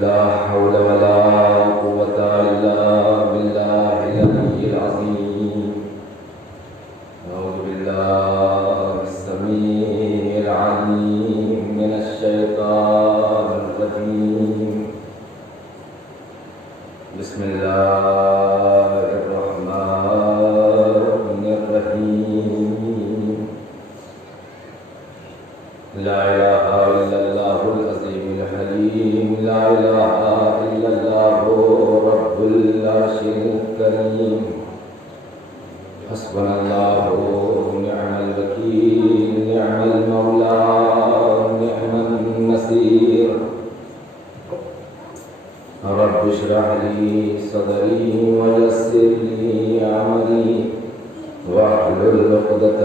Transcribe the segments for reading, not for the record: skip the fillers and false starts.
لا حول ولا قوة إلا بالله العلي العظيم. أعوذ بالله السميع العليم من الشيطان الرجيم. بسم الله الرحمن الرحيم. لا إله إلا الله العظيم الحليم. لا إله إلا الله رب العرش الكريم. حسبنا الله نعم الوكيل نعم المولى نعم النصير. رب اشرح لي صدري ويسر لي أمري واحلل عقدة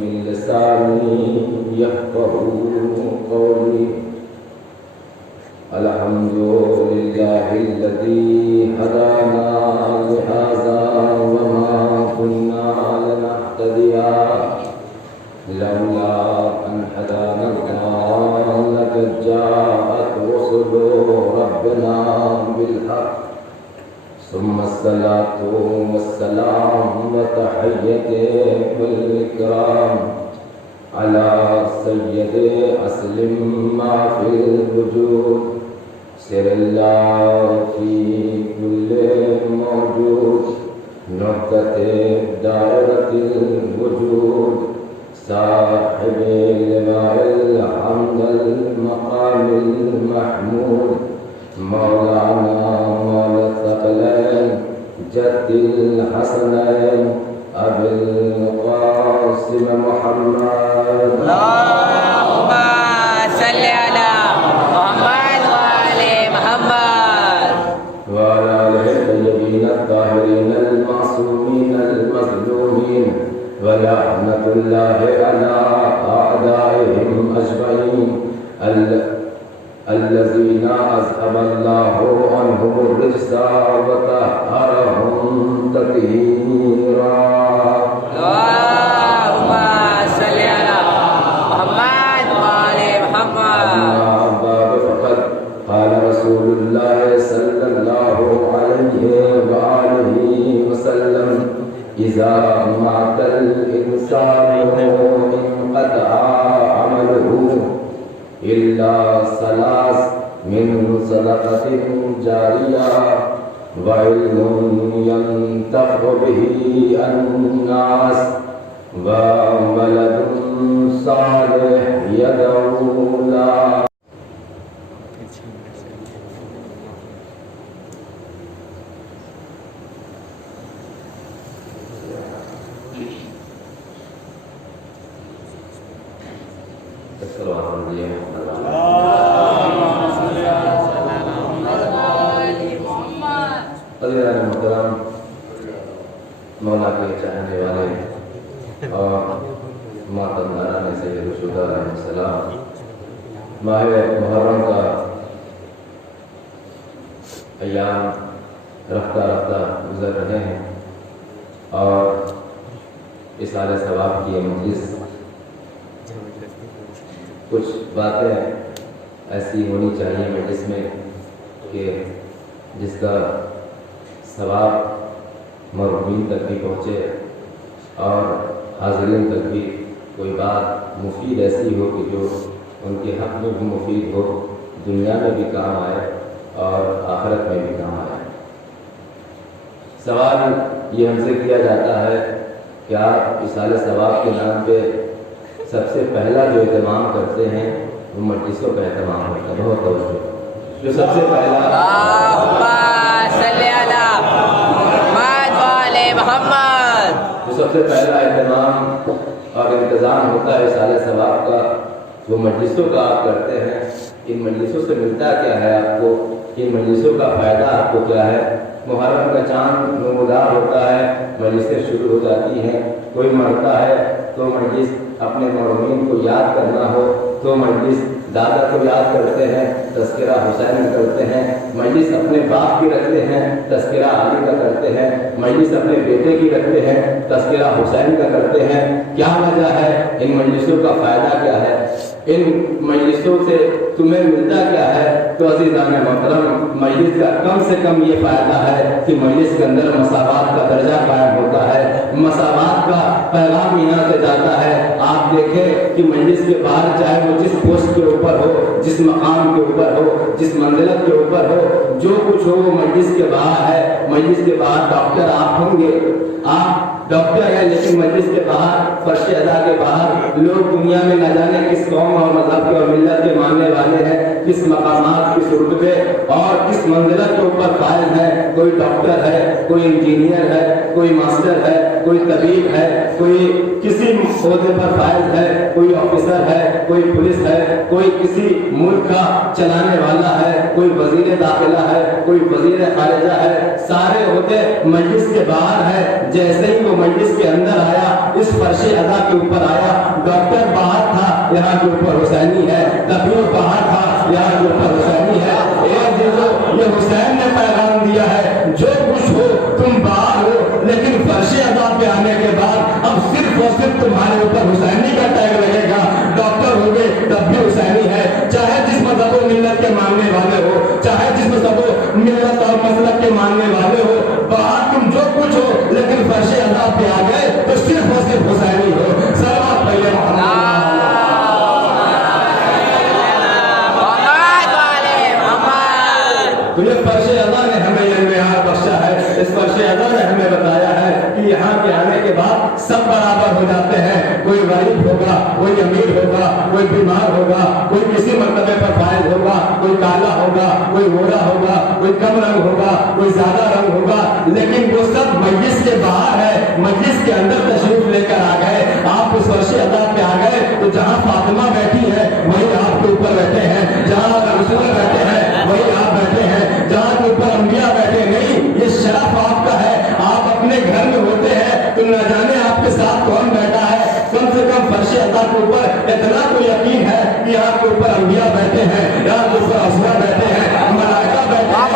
من لساني يفقهوا قولي. الحمد لله الذي هدانا لهذا وما كنا لنهتدي لولا أن هدانا الله. لقد جاءت رسل ربنا بالحق. ثم الصلاة والسلام وتحية والإكرام على سيد أصل ما في الوجود. سر الله في كل موجود. نقطة دائرة الوجود. صاحب لواء الحمد المقام المحمود. مولانا مولى الثقلين جد الحسنين أبي القاسم محمد. اللهم صل على محمد وآل محمد وعلى آله الطيبين الطاهرين المعصومين المظلومين. ولعنة الله على أعدائهم أجمعين الذين أذهب الله عنهم الرجس وطهرهم تطهيرا. اللهم صل على محمد وآل محمد. أما بعد فقد قال رسول الله صلى الله عليه وآله وسلم إذا مات الإنسان انقطع عمله إلا ثلاث من صدقة جارية وعلم ينتفع به الناس وولد صالح يدعو له. محترم مولا کے چاہنے والے اور ماتم ناران سید الشہداء علیہ السلام، ماہ محرم کا ایام رفتہ رفتہ گزر رہے ہیں اور اصالہ ثواب کی مجلس کچھ باتیں ایسی ہونی چاہیے مجلس میں کہ جس کا ثواب مرحومین تک بھی پہنچے اور حاضرین تک بھی کوئی بات مفید ایسی ہو کہ جو ان کے حق میں بھی مفید ہو، دنیا میں بھی کام آئے اور آخرت میں بھی کام آئے۔ سوال یہ ہم سے کیا جاتا ہے کہ آپ اصالہ ثواب کے نام پہ سب سے پہلا جو اہتمام کرتے ہیں وہ مجلسوں کا اہتمام ہوتا ہے۔ بہت توجہ، جو سب سے پہلا جو سب سے پہلا اہتمام اور انتظام ہوتا ہے وصال ثواب کا، وہ مجلسوں کا آپ کرتے ہیں، ان مجلسوں سے ملتا کیا ہے آپ کو؟ ان مجلسوں کا فائدہ آپ کو کیا ہے؟ محرم کا چاند نمودار ہوتا ہے، مجلسیں شروع ہو جاتی ہیں، کوئی مرتا ہے تو مجلس اپنے مرحومین کو یاد کرنا ہو تو مجلس دادا کو یاد کرتے ہیں، تذکرہ حسین کرتے ہیں، مجلس اپنے باپ کی رکھتے ہیں، تذکرہ علی کا کرتے ہیں، مجلس اپنے بیٹے کی رکھتے ہیں، تذکرہ حسین کا کرتے ہیں۔ کیا وجہ ہے؟ ان مجلسوں کا فائدہ کیا ہے؟ ان مجلسوں سے تمہیں ملتا کیا ہے؟ تو عزیزان محترم، مجلس کا کم سے کم یہ فائدہ ہے کہ مجلس کے اندر مساوات کا درجہ قائم ہوتا ہے، مساوات کا پیغام یہاں سے جاتا ہے۔ آپ دیکھیں کہ مجلس کے باہر چاہے وہ جس پوسٹ کے اوپر ہو، جس مقام کے اوپر ہو، جس منزلت کے اوپر ہو، جو کچھ ہو وہ مجلس کے باہر ہے۔ مجلس کے باہر ڈاکٹر آپ ہوں گے، آپ ڈاکٹر ہیں، لیکن مجلس کے باہر، فرش ادا کے باہر لوگ دنیا میں نہ جانے کس قوم اور مذہب کے اور ملت کے ماننے والے ہیں، کس مقامات، کس رتبے اور کس منزلت کے اوپر فائز ہے۔ کوئی ڈاکٹر ہے، کوئی انجینئر ہے، کوئی ماسٹر ہے، کوئی طبیب ہے، کوئی کسی عہدے پر فائز ہے، کوئی آفیسر ہے، کوئی پولیس ہے، کوئی کسی ملک کا چلانے والا ہے، کوئی وزیر داخلہ ہے، کوئی وزیر خارجہ ہے، سارے عہدے مجلس کے باہر ہے۔ جیسے ہی وہ مجلس کے اندر آیا، اس فرش ادا کے اوپر آیا، ڈاکٹر باہر تھا، یہاں کے اوپر حسینی ہے، طبیب باہر تھا، یہاں کے اوپر حسینی ہے۔ یہ حسین نے پیغام دیا ہے، جو کچھ ہو تم باہر ہو، لیکن فرش ادا پہ آنے کے بعد اب صرف اور صرف تمہارے اوپر حسینی کا ٹیگ لگے گا۔ ڈاکٹر ہو گئے تب بھی حسینی ہے، چاہے جس مذہب و ملت کے ماننے والے ہو، چاہے جس مذہب و ملت اور مسلک کے ماننے والے ہو، باہر تم جو کچھ ہو، لیکن فرش ادا پہ آ گئے تو صرف اور صرف حسینی ہو۔ صلوات پڑھیے محمد۔ تو یہ فرش ادا نے ہمیں یہ معیار بخشا ہے، اس فرش ادا نے ہمیں بتایا ہے کہ یہاں کے آنے کے بعد سب برابر ہو جاتے ہیں۔ کوئی غریب ہوگا، کوئی امیر ہوگا، کوئی بیمار ہوگا، کوئی کسی مرتبے پر فائز ہوگا، کوئی کالا ہوگا، کوئی گورا ہوگا، کوئی کم رنگ ہوگا، کوئی زیادہ رنگ ہوگا، لیکن وہ سب مجلس کے باہر ہے، مجلس کے اندر تشریف لے کر آ گئے۔ آپ اس فرش ادا پہ آ گئے تو جہاں فاطمہ بیٹھی ہے وہی آپ کے اوپر بیٹھے ہیں، جہاں رسول بیٹھے ہیں وہی آپ بیٹھے ہیں، جہاں کے اوپر انبیاء بیٹھے نہیں۔ یہ شرف آپ کا ہے۔ آپ اپنے گھر میں ہوتے ہیں تو نہ جانے آپ کے ساتھ کون بیٹھا ہے، کم سے کم فرش ادا کے اوپر اتنا تو یقین ہے کہ یہاں کے اوپر انبیاء بیٹھے ہیں، یہاں کے اوپر اولیاء بیٹھے ہیں، ملائکہ بیٹھے ہیں۔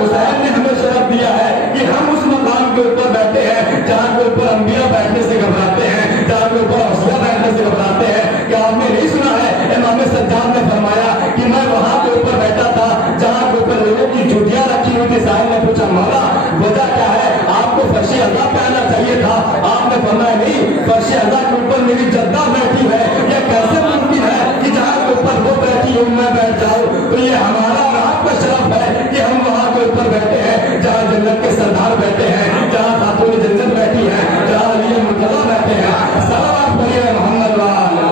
حسین نے ہمیں شرف دیا ہے کہ ہم اس مقام کے اوپر بیٹھے ہیں جہاں کے اوپر انبیاء بیٹھنے سے گھبراتے ہیں، جہاں کے اوپر اولیاء بیٹھنے سے گھبراتے ہیں۔ کیا آپ نے نہیں سنا ہے امام سجاد نے فرمایا کہ میں وہاں کے اوپر بیٹھا تھا جہاں کے اوپر لوگوں کی چوٹیاں رکھی ہوئی تھی۔ صاحب نے پوچھا مولا وجہ کیا ہے؟ آپ کو فرش ادا پہ آنا چاہیے تھا۔ آپ نے فرمایا نہیں، فرش ادا کے اوپر میری جدہ بیٹھی ہے، یہ کیسے ممکن ہے کہ جہاں کے اوپر وہ بیٹھی ہوں میں بیٹھ جاؤں؟ تو یہ ہمارا اور آپ کا شرف ہے کہ ہم وہاں کے اوپر بیٹھے ہیں جہاں جنت کے سردار بیٹھے ہیں، جہاں خاتون جنت بیٹھی ہے، جہاں علی مرتضیٰ بیٹھے ہیں۔ صلوات پڑھیے محمد وآلہ۔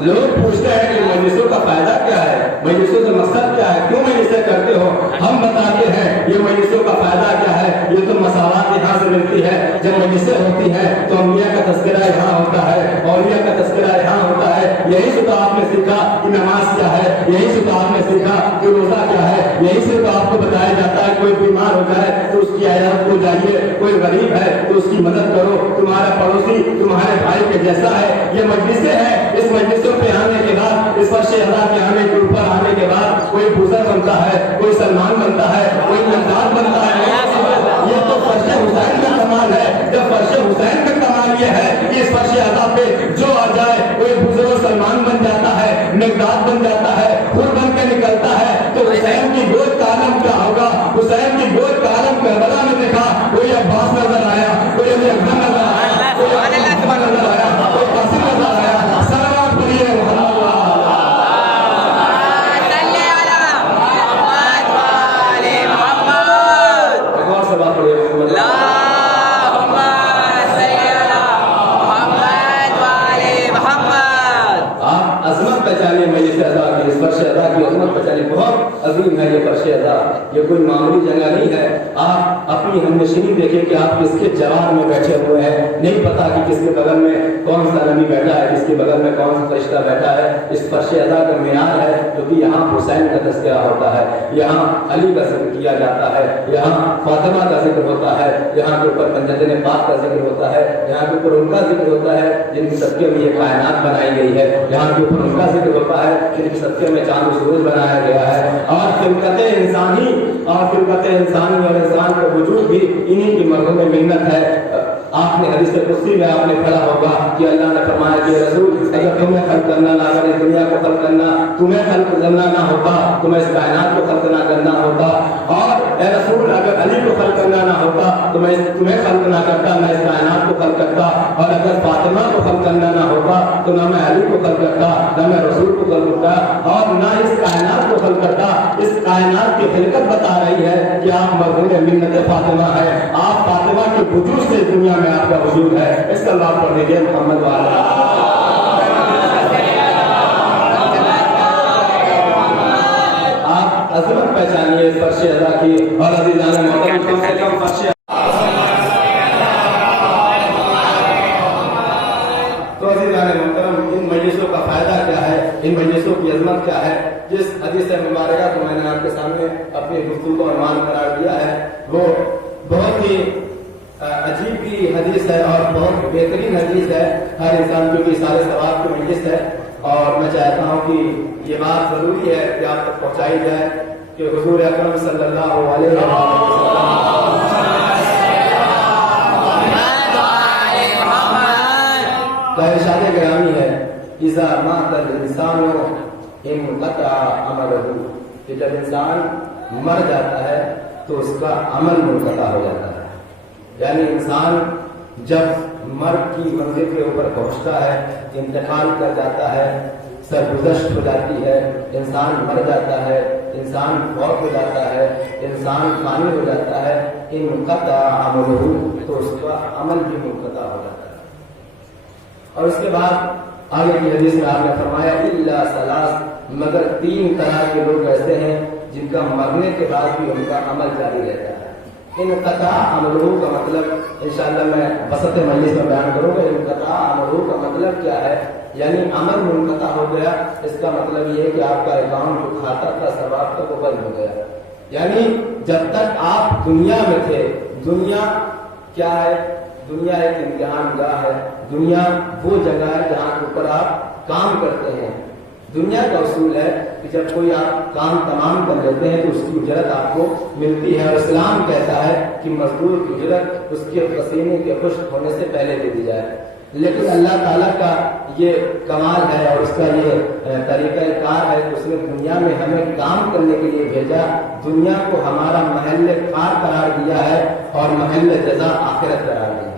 لوگ پوچھتے ہیں کہ مجلسوں کا فائدہ کیا ہے، مجلسوں سے مقصد کیا ہے، کیوں مجلسیں کرتے ہو؟ ہم بتاتے ہیں یہ مجلسوں کا فائدہ کیا ہے۔ یہ تو مساوات یہاں سے ملتی ہے، جب مجلسیں ہوتی ہیں تو انبیاء کا تذکرہ یہاں ہوتا ہے، اولیاء کا تذکرہ یہاں ہوتا ہے۔ یہی سے تو آپ نے سیکھا کہ نماز کیا ہے، یہی سے تو آپ نے سیکھا کہ روزہ کیا ہے، یہی سے تو آپ کو بتایا جاتا ہے کوئی بیمار ہو جائے تو اس کی عیادت کو جائیے، کوئی غریب ہے تو اس کی مدد کرو، تمہارا پڑوسی تمہارے بھائی کے جیسا ہے۔ یہ مجلسیں ہیں، اس مجلسوں پہ آنے کے بعد، اس فرش ادا کے آنے کے اوپر آنے کے بعد کوئی بزرگ بنتا ہے، کوئی سلمان بنتا ہے، کوئی مقداد بنتا ہے۔ یہ تو فرش حسین کا کمال ہے۔ جب فرش حسین کا کمال یہ ہے کہ اس فرش ادا پہ جو آ جائے کوئی بزرگ سلمان بن جاتا ہے، مقداد بن جاتا ہے، خود بن کے نکلتا ہے۔ تو حسین کی گود کا عالم کیا ہوگا؟ حسین کی گود کا عالم کربلا میں دیکھا، کوئی عباس نظر آیا، کوئی علی اکبر نظر آیا، کوئی نظر آیا، کوئی قاسم نظر آیا۔ صلوات پڑھیے محمد۔ لا یہ کوئی معمولی جگہ نہیں ہے. آپ اپنی ہمنشینی دیکھیں کہ آپ کس کے جوار میں بیٹھے ہوئے ہیں. نہیں پتا کہ کس کے بغل میں کون سا نبی بیٹھا ہے, کس کے بغل میں کون سا فرشتہ بیٹھا ہے. اس فرش ادا کا معیار ہے کیونکہ یہاں حسین کا تذکرہ ہوتا ہے, یہاں علی کا ذکر کیا جاتا ہے, یہاں فاطمہ کا ذکر ہوتا ہے, یہاں کے اوپر پنجتن پاک کا ذکر ہوتا ہے, یہاں کے اوپر ان کا ذکر ہوتا ہے جن کے صدقے میں یہ کائنات بنائی گئی ہے, یہاں کے اوپر ان کا ذکر ہوتا ہے جن کے صدقے میں چاند و سورج بنایا گیا ہے. اور خلقت انسانی اور انسان کا وجود بھی انہی کی مرحوم منت ہے. آپ نے حدیث قدسی میں آپ نے پڑھا ہوگا کہ اللہ نے فرمایا کہ رسول اگر تمہیں خلق کرنا نہ, اگر اس دنیا کو خلق کرنا تمہیں خلق کرنا نہ ہوتا, تمہیں اس کائنات کو خلق نہ کرنا ہوتا, اور اے رسول اگر علی کو خلق کرنا نہ ہوتا تمہیں خلق نہ کرتا, میں اس کائنات کو خلق کرتا, اور اگر فاطمہ کو خلق کرنا نہ ہوتا تو نہ میں علی کو خلق کرتا, نہ میں رسول کو خلق کرتا, اور نہ اس کائنات کو خلق کرتا. اس کائنات کی خلقت بتا رہی ہے کہ آپ مرحوم منت فاطمہ ہے, آپ فاطمہ کے وجود سے دنیا میں آپ کا وجود ہے. اس کا اللہ پڑھ دیجیے محمد والا. آپ عظمت پہچانیے اس فرش ادا کی, اور عزیزان محترم کم سے کم فرش. تو عزیزان محترم ان مجلسوں کا فائدہ کیا ہے, ان مجلسوں کی عظمت کیا ہے. جس حدیث مبارکہ کو میں نے آپ کے سامنے اپنی گفتگو کو عنوان قرار دیا ہے وہ بہت ہی عجیب کی حدیث ہے اور بہت بہترین حدیث ہے. ہر انسان کے لیے سارے ثواب کی مجلس ہے, اور میں چاہتا ہوں کہ یہ بات ضروری ہے کہ آپ تک پہنچائی جائے کہ حضور اکرم صلی اللہ علیہ وسلم کا ارشاد گرامی ہے اذا مات الانسان انقطع عمله, کہ جب انسان مر جاتا ہے تو اس کا عمل منقطع ہو جاتا ہے. یعنی انسان جب مرگ کی منزل کے اوپر پہنچتا ہے, انتقال کر جاتا ہے, سرگزشت ہو جاتی ہے, انسان مر جاتا ہے, انسان فوت ہو جاتا ہے, انسان فانی ہو جاتا ہے, انقطع عمله, تو اس کا عمل بھی منقطع ہو جاتا ہے. اور اس کے بعد آگے کی حدیث میں آپ نے فرمایا الا ثلاث, مگر 3 طرح کے لوگ ایسے ہیں جن کا مرنے کے بعد بھی ان کا عمل جاری رہتا ہے. انقطاع عملہ کا مطلب انشاءاللہ میں وسط مجلس میں بیان کروں گا. انقطاع عملہ کا مطلب کیا ہے, یعنی عمل منقطع ہو گیا. اس کا مطلب یہ ہے کہ آپ کا اکاؤنٹ جو کھاتا تھا ثواب کا وہ بند ہو گیا. یعنی جب تک آپ دنیا میں تھے, دنیا کیا ہے, دنیا ایک امتحان گاہ ہے, دنیا وہ جگہ ہے جہاں کے اوپر آپ کام کرتے ہیں. دنیا کا اصول ہے کہ جب کوئی آپ کام تمام کر لیتے ہیں تو اس کی اجرت آپ کو ملتی ہے, اور اسلام کہتا ہے کہ مزدور کی اجرت اس کے پسینے کے خشک ہونے سے پہلے دے دی جائے. لیکن اللہ تعالیٰ کا یہ کمال ہے اور اس کا یہ طریقہ کار ہے کہ اس نے دنیا میں ہمیں کام کرنے کے لیے بھیجا, دنیا کو ہمارا محل کار قرار دیا ہے اور محل جزا آخرت قرار دیا ہے.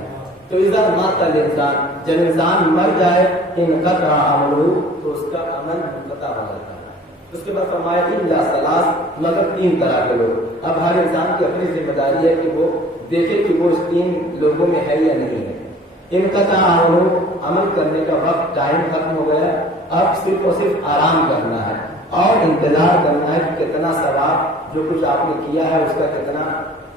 تو اذا مات الانسان, جب انسان مر جائے, انقطع عملہ, تو اس کا عمل منقطع ہو جاتا ہے. اس کے بعد فرمایا الا ثلاث, مگر 3 طرح کے لوگ. اب ہر انسان کی اپنی ذمہ داری ہے کہ وہ دیکھے کہ وہ اس 3 لوگوں میں ہے یا نہیں ہے. انقطع عملہ, عمل کرنے کا وقت ٹائم ختم ہو گیا, اب صرف اور صرف آرام کرنا ہے اور انتظار کرنا ہے کہ کتنا ثواب جو کچھ آپ نے کیا ہے اس کا کتنا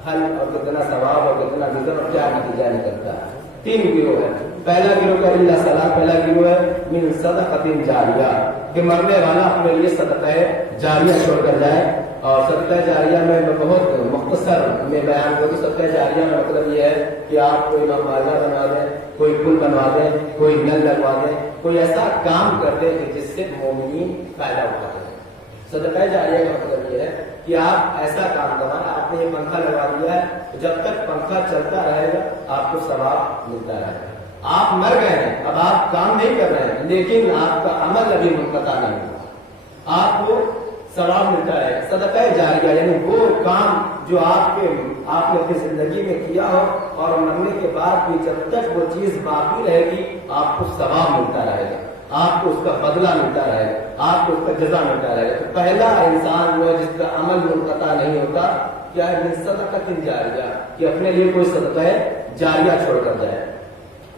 حل اور کتنا ثواب اور کتنا رزق اور کیا نتیجہ نکلتا ہے. 3 گروہ ہے. پہلا گروہ کا الا ثلاث, پہلا گروہ ہے من صدقۃ جاریہ, کہ مرنے والا اپنے لیے صدقہ جاریہ چھوڑ کر جائے. اور صدقہ جاریہ میں بہت مختصر میں بیان کروں. صدقہ جاریہ میں مطلب یہ ہے کہ آپ کوئی مواضع بنا دیں, کوئی پل بنوا دیں, کوئی نل لگوا دیں, کوئی ایسا کام کر دیں کہ جس سے مومنین فائدہ اٹھاتے ہیں. صدقہ جاریہ کا مطلب یہ ہے کہ آپ ایسا کام کرنا, آپ نے یہ پنکھا لگا دیا ہے, جب تک پنکھا چلتا رہے گا آپ کو ثواب ملتا رہے گا. آپ مر گئے ہیں, اب آپ کام نہیں کر رہے ہیں, لیکن آپ کا عمل ابھی منقطع نہیں ہوا, آپ کو ثواب ملتا ہے. صدقہ جاریہ یعنی وہ کام جو آپ نے اپنی زندگی میں کیا ہو اور مرنے کے بعد بھی جب تک وہ چیز باقی رہے گی آپ کو ثواب ملتا رہے گا, آپ کو اس کا بدلہ ملتا رہے گا, آپ کو اس کا جزا ملتا رہے گا. تو پہلا انسان وہ جس کا عمل منقطع نہیں ہوتا, کیا ہے صدقۃ جاریہ, کہ اپنے لیے کوئی صدقہ جاریہ چھوڑ کر جائے.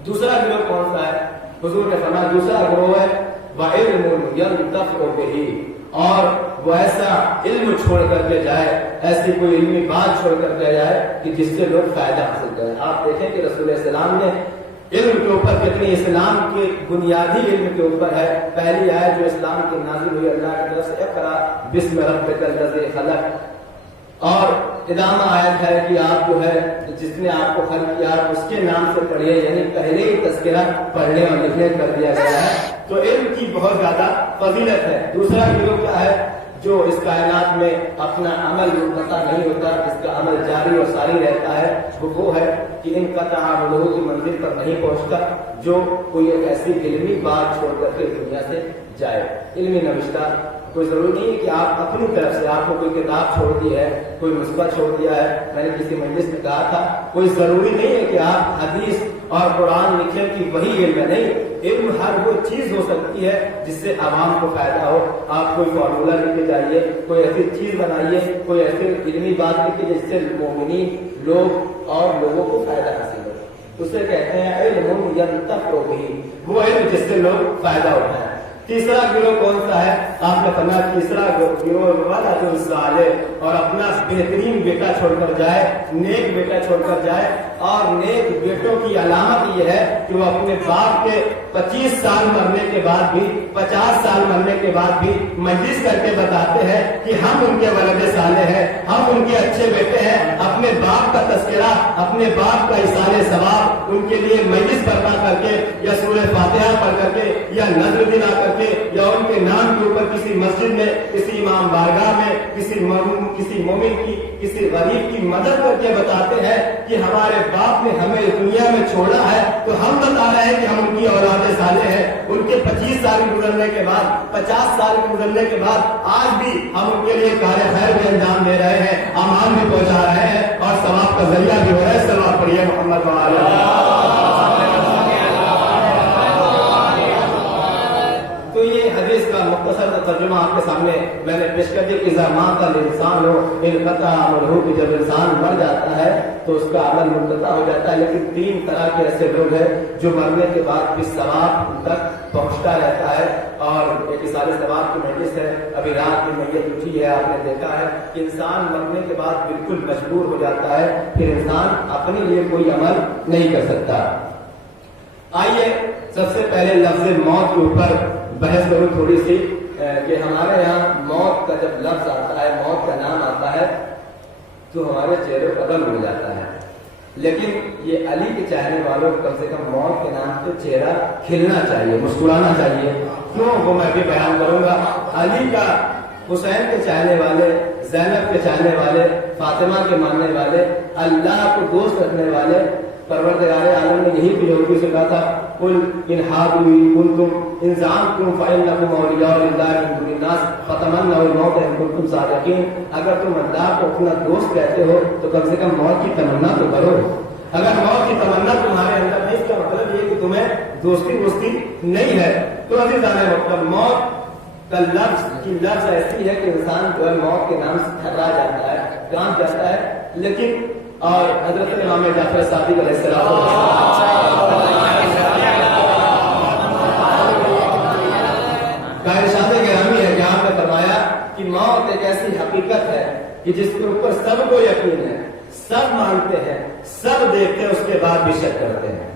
دوسرا گروہ کون سا ہے, حضور نے فرمایا دوسرا گروہ ہے وعلم ينتفع به, اور وہ ایسا علم چھوڑ کر کے جائے، ایسی کوئی علمی بات چھوڑ کر کے جائے کہ جس سے لوگ فائدہ حاصل کریں۔ آپ دیکھیں کہ رسول السلام نے علم کے اوپر کتنی، اسلام کے بنیادی علم کے اوپر ہے۔ پہلی آیت جو اسلام کی نازل ہوئی اللہ کی طرف سے، اقرا بسم ربک الذی خلق، اور ادامہ آیت ہے کہ آپ جو ہے جس نے آپ کو خلق کیا اس کے نام سے پڑھیے، یعنی پہلے ہی تذکرہ پڑھنے اور لکھنے کر دیا گیا ہے۔ تو علم کی بہت زیادہ فضیلت ہے۔ دوسرا گروہ کیا ہے؟ جو اس کائنات میں اپنا عمل منقطع نہیں ہوتا، اس کا عمل جاری اور ساری رہتا ہے، وہ ہے کہ ان کا تعامل کی منزل پر نہیں پہنچتا، جو کوئی ایک ایسی علمی بات چھوڑ کر کے دنیا سے جائے۔ علمی نوشتہ کوئی ضروری نہیں ہے کہ آپ اپنی طرف سے، آپ کو کوئی کتاب چھوڑ دی ہے، کوئی نسخہ چھوڑ دیا ہے۔ میں نے کسی مجلس میں کہا تھا کوئی ضروری نہیں ہے کہ آپ حدیث اور قرآن لکھیں کہ وہی علم ہے، نہیں، علم ہر وہ چیز ہو سکتی ہے جس سے عوام کو فائدہ ہو۔ آپ کوئی فارمولہ لکھ کے جائیے، کوئی ایسی چیز بنائیے، کوئی ایسی علمی بات لکھیے جس سے مومنین لوگ اور لوگوں کو فائدہ حاصل ہو۔ اسے کہتے ہیں علم ینتفع بہ، وہ علم جس سے لوگ فائدہ اٹھائیں۔ تیسرا گروہ کون سا ہے؟ آپ نے فرمایا تیسرا گروہ ولد صالح، اور اپنا بہترین بیٹا چھوڑ کر جائے، نیک بیٹا چھوڑ کر جائے۔ اور نیک بیٹوں کی علامت یہ ہے کہ وہ اپنے باپ کے 25 سال مرنے کے بعد بھی، 50 سال مرنے کے بعد بھی مجلس کر کے بتاتے ہیں کہ ہم ان کے ولد صالح ہیں، ہم ان کے اچھے بیٹے ہیں۔ اپنے باپ کا تذکرہ، اپنے باپ کا ایصال ثواب ان کے لیے مجلس برپا کر کے، یا سورہ فاتحہ پڑھ کر کے، یا نذر دلا کر کے، یا ان کے نام کے اوپر کسی مسجد میں، کسی امام بارگاہ میں، کسی مومن کی، کسی غریب کی مدد کر کے بتاتے ہیں کہ ہمارے باپ نے ہمیں دنیا میں چھوڑا ہے، تو ہم بتا رہے ہیں کہ ہم ان کی اولاد صالح ہیں۔ ان کے 25 سال گزرنے کے بعد، 50 سال گزرنے کے بعد آج بھی ہم ان کے لیے کار خیر بھی انجام دے رہے ہیں، امان بھی پہنچا رہے ہیں، اور ثواب کا ذریعہ بھی ہو رہا ہے۔ ثواب پڑھیے محمد وعلیہ۔ تو یہ حدیث کا مختصر ترجمہ آپ کے سامنے میں نے پیش کر دیا کہ اذا مات الانسان انقطع عمله، کہ جب انسان مر جاتا ہے تو اس کا عمل منقطع ہو جاتا ہے۔ لیکن 3 طرح کے ایسے لوگ ہیں جو مرنے کے بعد بھی ثواب ان تک پہنچتا رہتا ہے۔ اور ایک اصال ثواب کی مجلس ہے، ابھی رات کی میت اٹھی ہے، آپ نے دیکھا ہے کہ انسان مرنے کے بعد بالکل مجبور ہو جاتا ہے، پھر انسان اپنے لیے کوئی عمل نہیں کر سکتا۔ آئیے سب سے پہلے لفظ موت کے اوپر بحث کروں تھوڑی سی، کہ ہمارے یہاں موت کا جب لفظ آتا ہے، موت کا نام آتا ہے تو ہمارے چہرے پر غم ہو جاتا ہے۔ لیکن یہ علی کے چاہنے والوں کو کم سے کم موت کے نام پہ چہرہ کھلنا چاہیے، مسکرانا چاہیے۔ کیوں؟ وہ میں بھی بیان کروں گا۔ علی کا، حسین کے چاہنے والے، زینب کے چاہنے والے، فاطمہ کے ماننے والے، اللہ کو دوست رکھنے والے، پروردگار عالم نے یہی بھی سے کہا تھا قل ان کنتم ان زعمتم فانکم اولیاء للہ من دون الناس فتمنوا الموت ان کنتم صادقین۔ اگر تم اللہ کو اپنا دوست کہتے ہو تو کم سے کم موت کی تمنا تو کرو۔ اگر موت کی تمنا تمہارے اندر نہیں، اس کا مطلب یہ کہ تمہیں دوستی نہیں ہے۔ تو عزیزان محترم، موت کا لفظ ایسی ہے کہ انسان جو ہے موت کے نام سے تھرا جاتا ہے، کانپ جاتا ہے۔ لیکن اور حضرت امام جعفر صادق علیہ السلام کا ارشاد گرامی ہے جہاں پہ فرمایا کہ موت ایک ایسی حقیقت ہے کہ جس کے اوپر سب کو یقین ہے، سب مانتے ہیں، سب دیکھتے ہیں، اس کے بعد بھی شک کرتے ہیں۔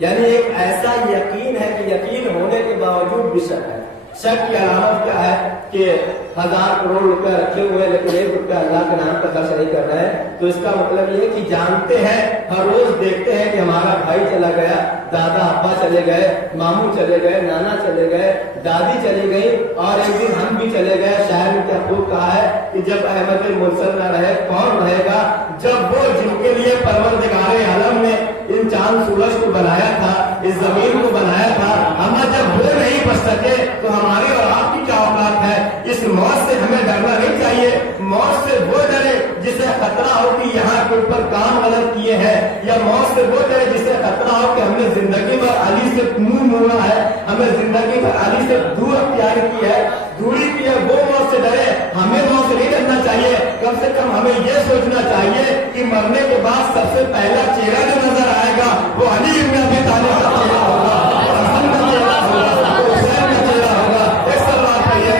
یعنی ایک ایسا یقین ہے کہ یقین ہونے کے باوجود بھی شک ہے۔ شک کی علامت کیا ہے کہ 1000 کروڑ روپے رکھے ہوئے لیکن 1 روپیہ اللہ کے نام پر خرچ نہیں کر رہے ہیں، تو اس کا مطلب یہ ہے کہ جانتے ہیں، ہر روز دیکھتے ہیں کہ ہمارا بھائی چلا گیا، دادا ابا چلے گئے، ماموں چلے گئے، نانا چلے گئے، دادی چلی گئی، اور ایک دن ہم بھی چلے گئے۔ شاعر نے کیا خوب کہا ہے کہ جب احمد مرسل نہ رہے کون رہے گا؟ جب وہ جن کے لیے پروردگار عالم نے ان چاند سورج کو بنایا تھا، اس زمین کو بنایا تھا، ہم جب وہ نہیں بچ سکے تو ہماری اور آپ کی کیا اوقات ہے؟ اس موت سے ہمیں ڈرنا نہیں چاہیے۔ موت سے وہ ڈرے جسے خطرہ ہو کہ یہاں کے اوپر کام غلط کیے ہیں، یا موت سے وہ ڈرے جسے خطرہ ہو کہ ہم نے زندگی میں علی سے منہ موڑا ہے، ہمیں زندگی میں علی سے دور اختیار کی ہے، دوری کی ہے، وہ موت سے ڈرے۔ ہمیں موت سے نہیں ڈرنا چاہیے، کم سے کم ہمیں یہ سوچنا چاہیے کہ مرنے کے بعد سب سے پہلا چہرہ جو نظر آئے گا وہ علی ابن ابی طالب کا چہرہ ہوگا، حسن کا چہرہ ہوگا، حسین کا چہرہ ہوگا۔ ایک سوال ہے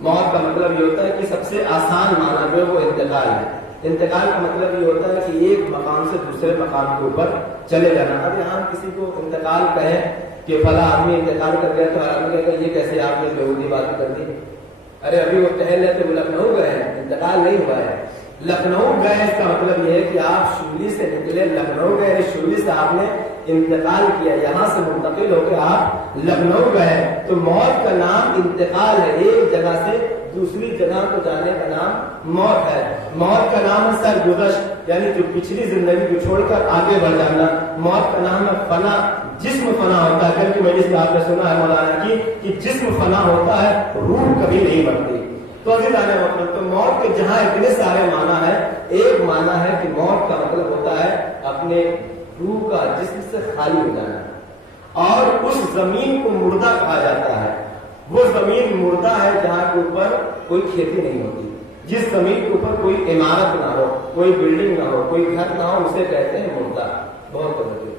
موت کا مطلب یہ ہوتا ہے کہ سب سے آسان معنی جو ہے وہ انتقال ہے. انتقال کا مطلب یہ ہوتا ہے کہ ایک مقام سے دوسرے مقام کے اوپر چلے جانا. اب یہاں کسی کو انتقال کہیں کہ فلاں آدمی انتقال کر گیا تو آدمی کہتا ہے یہ کیسے آپ نے بیہودی بات کر دی. ارے ابھی وہ ٹہل رہے تھے، وہ لکھنؤ گئے ہیں، انتقال نہیں ہوا ہے. لکھنؤ گئے اس کا مطلب یہ ہے کہ آپ شبلی سے نکلے لکھنؤ گئے، شبلی سے آپ نے انتقال کیا، یہاں سے منتقل ہو کے آپ لکھنؤ گئے. تو موت کا نام انتقال ہے، ایک جگہ سے دوسری جگہ کو جانے کا نام موت ہے. موت کا نام ہے سرگزشت، یعنی جو پچھلی زندگی کو چھوڑ کر آگے بڑھ جانا. موت کا نام ہے فنا، جسم فنا ہوتا ہے. کل کی مجلس میں آپ نے سنا ہے مولانا کی کہ جسم فنا ہوتا ہے، روح کبھی نہیں بڑھتی. تو عزیزان محترم، تو موت کے جہاں اتنے سارے معنی ہیں، ایک معنی ہے کہ موت کا مطلب ہوتا ہے اپنے روح کا جسم سے خالی ہو جانا. اور اس زمین کو مردہ کہا جاتا ہے. وہ زمین مردہ ہے جہاں کے اوپر کوئی کھیتی نہیں ہوتی، جس زمین کے اوپر کوئی عمارت نہ ہو، کوئی بلڈنگ نہ ہو، کوئی گھر نہ ہو، اسے کہتے ہیں مردہ. بہت توجہ.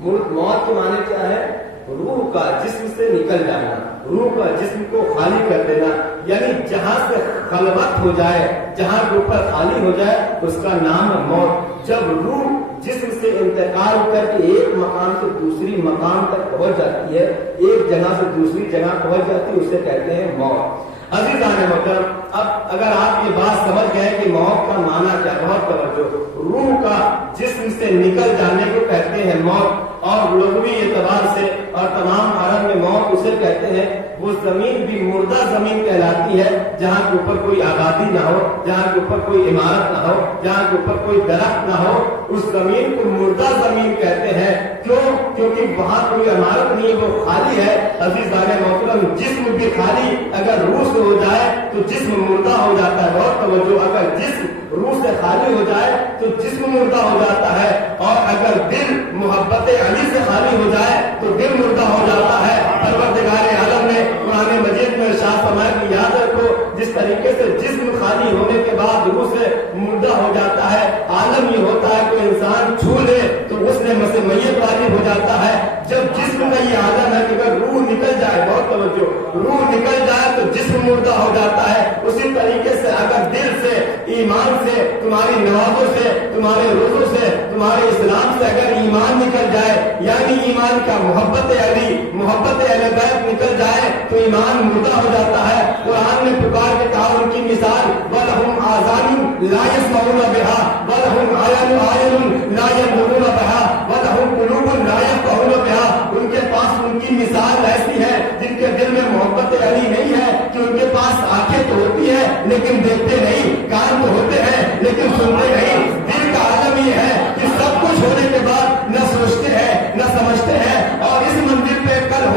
موت کے معنی کیا ہے؟ روح کا جسم سے نکل جانا، روح کا جسم کو خالی کر دینا. یعنی جہاں سے خلوت ہو جائے، جہاں کے اوپر خالی ہو جائے، اس کا نام ہے موت. جب روح جسم سے انتقال کر کے ایک مقام سے دوسری مقام تک پہنچ جاتی ہے، ایک جگہ سے دوسری جگہ پہنچ جاتی ہے، اسے کہتے ہیں موت. عزیزان محترم، اب اگر آپ یہ بات سمجھ گئے کہ موت کا معنی کیا، بہت توجہ، روح کا جسم سے نکل جانے کو کہتے ہیں موت. اور لغوی اعتبار سے اور تمام عرب میں موت اسے کہتے ہیں وہ زمین بھی مردہ زمین کہلاتی ہے جہاں کے اوپر کوئی آبادی نہ ہو، جہاں کے اوپر کوئی عمارت نہ ہو، جہاں کے اوپر کوئی درخت نہ ہو. اس زمین کو مردہ زمین کہتے ہیں. کیوں؟ کیونکہ وہاں کوئی عمارت نہیں ہے، وہ خالی ہے. عزیزان محترم، جسم بھی خالی اگر روح سے ہو جائے تو جسم مردہ ہو جاتا ہے. بہت توجہ. اگر جسم روح سے خالی ہو جائے تو جسم مردہ ہو جاتا ہے، اور اگر دل محبت علی سے خالی ہو جائے تو دل مردہ ہو جاتا ہے. پروردگار عالم نے قرآن مجید میں ارشاد فرمایا کہ یاد رکھو، جس طریقے سے جسم خالی ہونے کے بعد روح سے مردہ ہو جاتا ہے، عالم یہ ہوتا ہے کہ انسان چھو لے تو اس نے مسے میت واجب ہو جاتا ہے. جب جسم کا یہ عالم ہے کہ اگر روح نکل جائے، بہت توجہ، روح نکل جائے تو جسم مردہ ہو جاتا ہے. اسی طریقے سے اگر دل سے، ایمان سے، تمہاری نمازوں سے، تمہارے روزوں سے، تمہارے اسلام سے اگر ایمان نکل جائے، یعنی ایمان کا محبت علی، محبت اہل بیت نکل جائے تو ایمان مردہ ہو جاتا ہے. قرآن نے پکار کے کہا ان کی مثال وَلَهُمْ آذَانٌ لَا يَسْمَعُونَ بِهَا وَلَهُمْ أَعْيُنٌ لَا يَبْصِرُونَ بِهَا وَلَهُمْ قُلُوبٌ لَا يَفْقَهُونَ بِهَا. ان کے پاس ان کی مثال ایسی ہے جن کے دل میں محبت علی نہیں ہے کہ ان کے پاس آنکھیں تو ہوتی ہے لیکن دیکھتے نہیں، کان تو ہوتے ہیں لیکن سنتے نہیں. دل کا عالم یہ ہے کہ سب کچھ ہونے کے بعد نہ سوچتے ہیں نہ سمجھتے ہیں. اور اس منزل پہ کل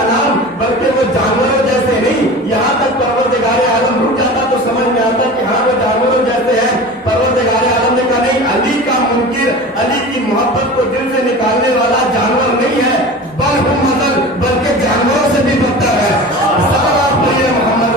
انعام، بلکہ وہ جانوروں جیسے نہیں. یہاں تک پروردگار عالم رک جاتا تو سمجھ میں آتا کہ ہاں وہ جانوروں جیسے ہیں. پروردگار عالم نے کہا نہیں، علی کا منکر، علی کی محبت کو دل سے نکالنے والا جانور نہیں ہے، بلکہ جانوروں سے بھی بدتر ہے. محمد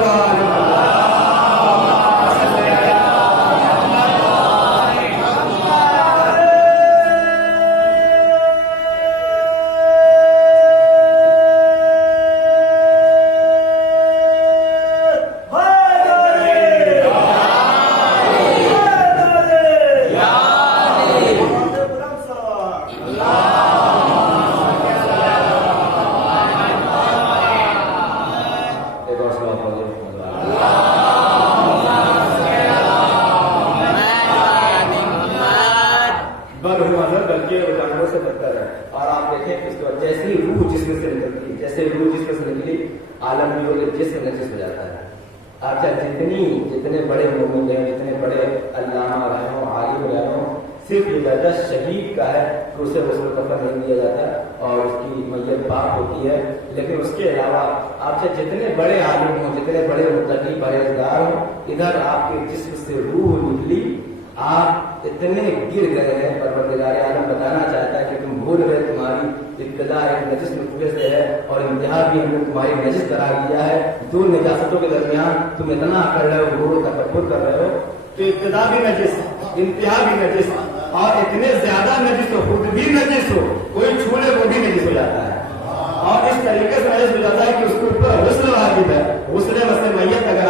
جتنے بڑے مومن ہیں، جتنے بڑے علامہ رہے ہوں، عالم رہے ہوں، صرف یہ درجہ شہید کا ہے کہ اسے غسل کفن نہیں دیا جاتا اور اس کی میت پاک ہوتی ہے. لیکن اس کے علاوہ آپ سے جتنے بڑے عالم ہوں، جتنے بڑے متقی پرہیزگار ہوں، ادھر آپ کے جسم سے روح نکلی، آپ اتنے گر گئے ہیں. پروردگار عالم بتانا چاہتا ہے کہ تم بھول گئے تمہاری ابتدا ایک نجس نطفے سے ہے اور انتہا بھی ہم نے تمہاری نجس قرار دیا ہے. دو نجاستوں کے درمیان تم اتنا کر رہے ہو، غرور و تکبر کر رہے ہو. تو ابتدا بھی نجس، انتہا بھی نجس، اور اتنے زیادہ نجس ہو، خود بھی نجس ہو، کوئی چھو لے وہ بھی نجس ہو جاتا ہے. اور اس طریقے سے نجس ہو جاتا ہے کہ اس کے اوپر غسل واجب ہے. غسل مسے میت اگر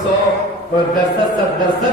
100%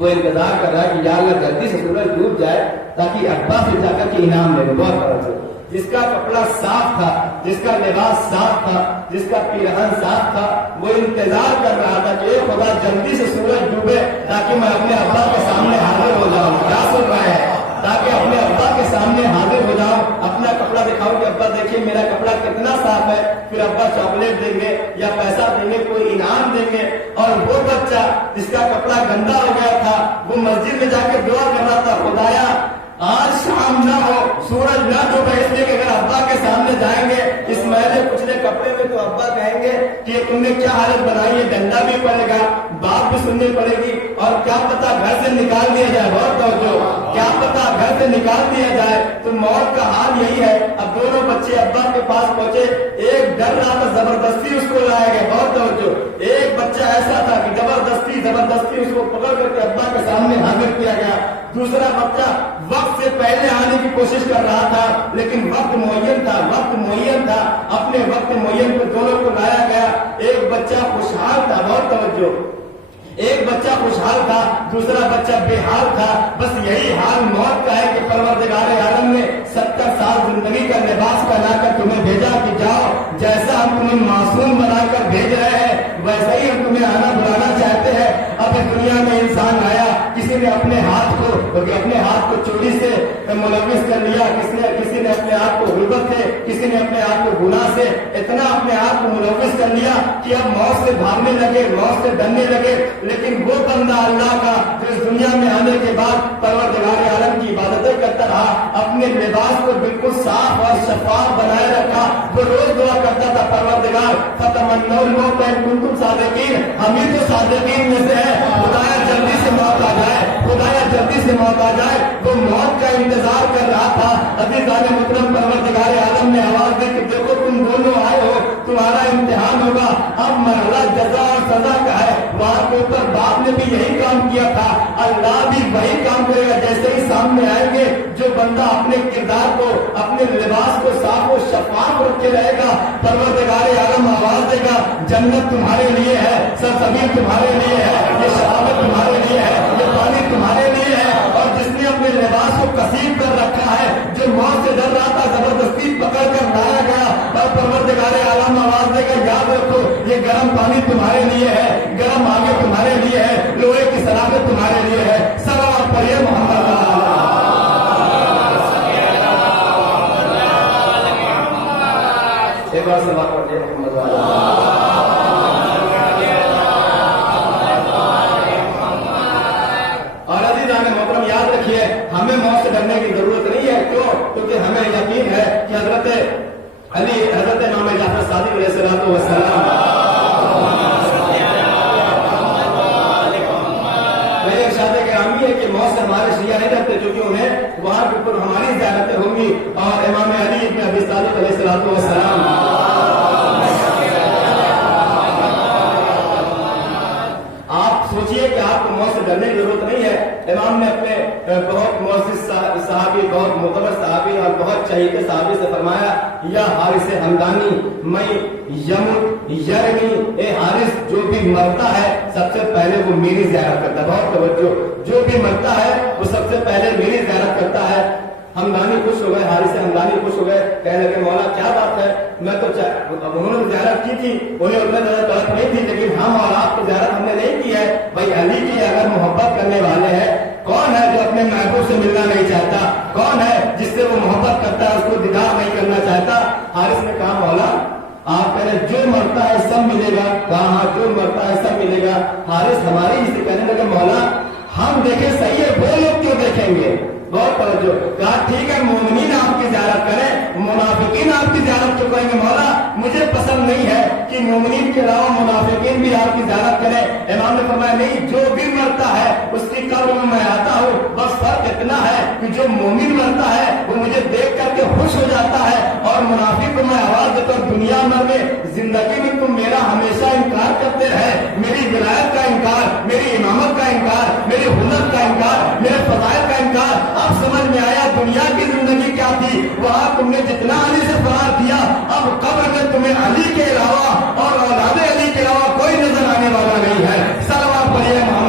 وہ انتظار کر رہا ہے کہ یا اللہ جلدی سے سورج ڈوب جائے تاکہ ابا سے جا کر کے انعام لے لے. بہت توجہ. جس کا کپڑا صاف تھا, جس کا لباس صاف تھا, جس کا پیرہن صاف تھا, وہ انتظار کر رہا تھا کہ اے خدا جلدی سے سورج ڈوبے تاکہ میں اپنے ابا کے سامنے حاضر ہو جاؤں. کیا سن رہا ہے؟ تاکہ اپنے ابا کے سامنے حاضر ہو جاؤں, اپنا کپڑا دکھاؤں کہ ابا دیکھیے میرا کپڑا کتنا صاف ہے. پھر ابا چاکلیٹ دیں گے یا پیسہ دیں گے, کوئی انعام دیں گے. اور وہ بچہ جس کا کپڑا گندا ہو گیا تھا وہ مسجد میں جا کے دعا کر رہا تھا, خدایا آج شام نہ ہو, سورج نہ ڈوبے, اس لیے کہ اگر ابا کے سامنے جائیں گے اس میلے کچلے کپڑے میں تو ابا کہیں گے کہ تم نے کیا حالت بنائی ہے, ڈنڈا بھی پڑے گا, بات بھی سننی پڑے گی, اور کیا پتا گھر سے نکال دیا جائے. بہت توجہ. کیا پتا گھر سے نکال دیا جائے. تو موت کا حال یہی ہے. اب دونوں بچے ابا کے پاس پہنچے, ایک ڈر رہا تھا, زبردستی اس کو لایا گیا. بہت توجہ. ایک بچہ ایسا تھا کہ زبردستی اس کو پکڑ کر کے ابا کے سامنے حاضر کیا گیا. دوسرا بچہ وقت سے پہلے آنے کی کوشش کر رہا تھا, لیکن وقت معین تھا, اپنے وقت معین پر دونوں کو لایا گیا. ایک بچہ خوشحال تھا. بہت توجہ. ایک بچہ خوشحال تھا, دوسرا بچہ بے حال تھا. بس یہی حال موت کا ہے کہ پروردگار عالم نے 70 سال زندگی کا لباس پہنا کر تمہیں بھیجا کہ جاؤ, جیسا ہم تمہیں معصوم بنا کر بھیج رہے ہیں ویسا ہی ہم تمہیں آنا بلانا چاہتے ہیں. اب دنیا میں انسان آیا, کسی نے اپنے ہاتھ کو چوری سے ملوث کر لیا, کسی نے اپنے آپ کو غیبت سے, کسی نے اپنے آپ کو گناہ سے اتنا اپنے آپ کو ملوث کر لیا کہ اب موت سے بھاگنے لگے, موت سے ڈرنے لگے. لیکن وہ بندہ اللہ کا جو اس دنیا میں آنے کے بعد پروردگار عالم کی عبادتیں کرتا رہا, اپنے لباس کو بالکل صاف اور شفاف بنائے رکھا, وہ روز دعا کرتا تھا پروردگار فتمنوا الموت ان کنتم صادقین, ہم ہی تو صادقین میں سے ہیں, خدایا جلدی سے موت آ جائے, خدایا جلدی سے موت آ جائے. وہ موت کا انتظار کر رہا تھا. عزیزان محترم پروردگار عالم نے آواز دی کہ دیکھو تم دونوں آئے ہو, تمہارا امتحان ہوگا. اب مرحلہ جزا اور سزا کا ہے. وہاں کے اوپر باپ نے بھی یہی کام کیا تھا, اللہ بھی وہی کام کرے گا. جیسے ہی سامنے آئیں گے جو بندہ اپنے کردار کو, اپنے لباس کو صاف و شفاف رکھ کے رہے گا, پروردگار عالم آواز دے گا جنت تمہارے لیے ہے, سرزمین تمہارے لیے ہے, یہ شہادت تمہارے لیے ہے, یہ پانی تمہارے لیے ہے. اور جس نے اپنے لباس کو کثیر کر رکھا ہے, جو موت سے ڈر رہا تھا, زبردستی پکڑ کر لایا گیا, اور پروردگار عالم آواز دے گا یاد رکھو یہ گرم پانی تمہارے لیے ہے, گرم آگے تمہارے لیے ہے, لوہے کی سلاخت تمہارے لیے ہے. صلوات پڑھیے محمد. ایک بار صلوات پڑھیے محمد. اور عزیزان محترم یاد رکھیے ہمیں موت سے ڈرنے کی ضرورت نہیں ہے. کیوں؟ کیونکہ ہمیں یقین ہے کہ حضرت علی, حضرت امام جعفر صادق علیہ الصلوۃ والسلام کہ موت سے ہمارے شیعہ نہیں ڈرتے, کیونکہ انہیں وہاں کے اوپر ہماری زیارتیں ہوں گی. اور امام علی ابن ابی طالب علیہ الصلوۃ والسلام, آپ سوچئے کہ آپ کو موت سے ڈرنے کی ضرورت نہیں ہے. امام نے اپنے بہت معزز صحابی, بہت معتبر صحابی اور بہت چہیتے صحابی سے فرمایا یا حارث ہمدانی میں یمت یرمی, اے حارث جو بھی مرتا ہے سب سے پہلے وہ میری زیارت کرتا ہے. بہت توجہ. جو بھی مرتا ہے وہ سب سے پہلے میری زیارت کرتا ہے. ہمدانی خوش ہو گئے, حارث ہمدانی خوش ہو گئے, کہنے لگے مولا کیا بات ہے, میں تو انہوں نے زیارت کی تھی, انہیں اتنا زیادہ طلب نہیں تھی, لیکن ہم اور آپ کی زیارت ہم نے نہیں کی ہے. بھائی علی کی اگر محبت کرنے والے ہیں, کون ہے جو اپنے محبوب سے ملنا نہیں چاہتا, کون ہے جس سے وہ محبت کرتا ہے اس کو دیدار نہیں کرنا چاہتا. حارث نے کہا مولا آپ کہنے جو مرتا ہے سب ملے گا. کہاں جو مرتا ہے سب ملے گا. حارث ہماری اسے کہنے لگے مولا ہم دیکھیں صحیح ہے, وہ لوگ کیوں دیکھیں گے. بہت توجہ. کہا ٹھیک ہے مومنین آپ کی زیارت کریں, منافقین آپ کی زیارت کیوں کریں گے. مولا مجھے پسند نہیں ہے کہ مومنین کے علاوہ منافقین بھی آپ کی زیارت کریں. امام نے فرمایا نہیں, جو بھی مرتا ہے اس کی قبر میں آتا ہوں, بس فرق اتنا ہے کہ جو مومن مرتا ہے وہ مجھے دیکھ کر کے خوش ہو جاتا ہے, اور منافق کو میں آواز دیتا ہوں دنیا بھر میں زندگی میں تم میرا ہمیشہ انکار کرتے رہے, میری ولایت کا انکار, میری امامت کا انکار, میری ہنر کا انکار, میرے فضائل کا انکار. اب سمجھ میں آیا دنیا کی زندگی کیا تھی, وہاں تم نے جتنا علی سے فرار کیا, اب قبر میں تمہیں علی کے علاوہ اور اولاد علی کے علاوہ کوئی نظر آنے والا نہیں ہے. صلوات پڑھیے محمد.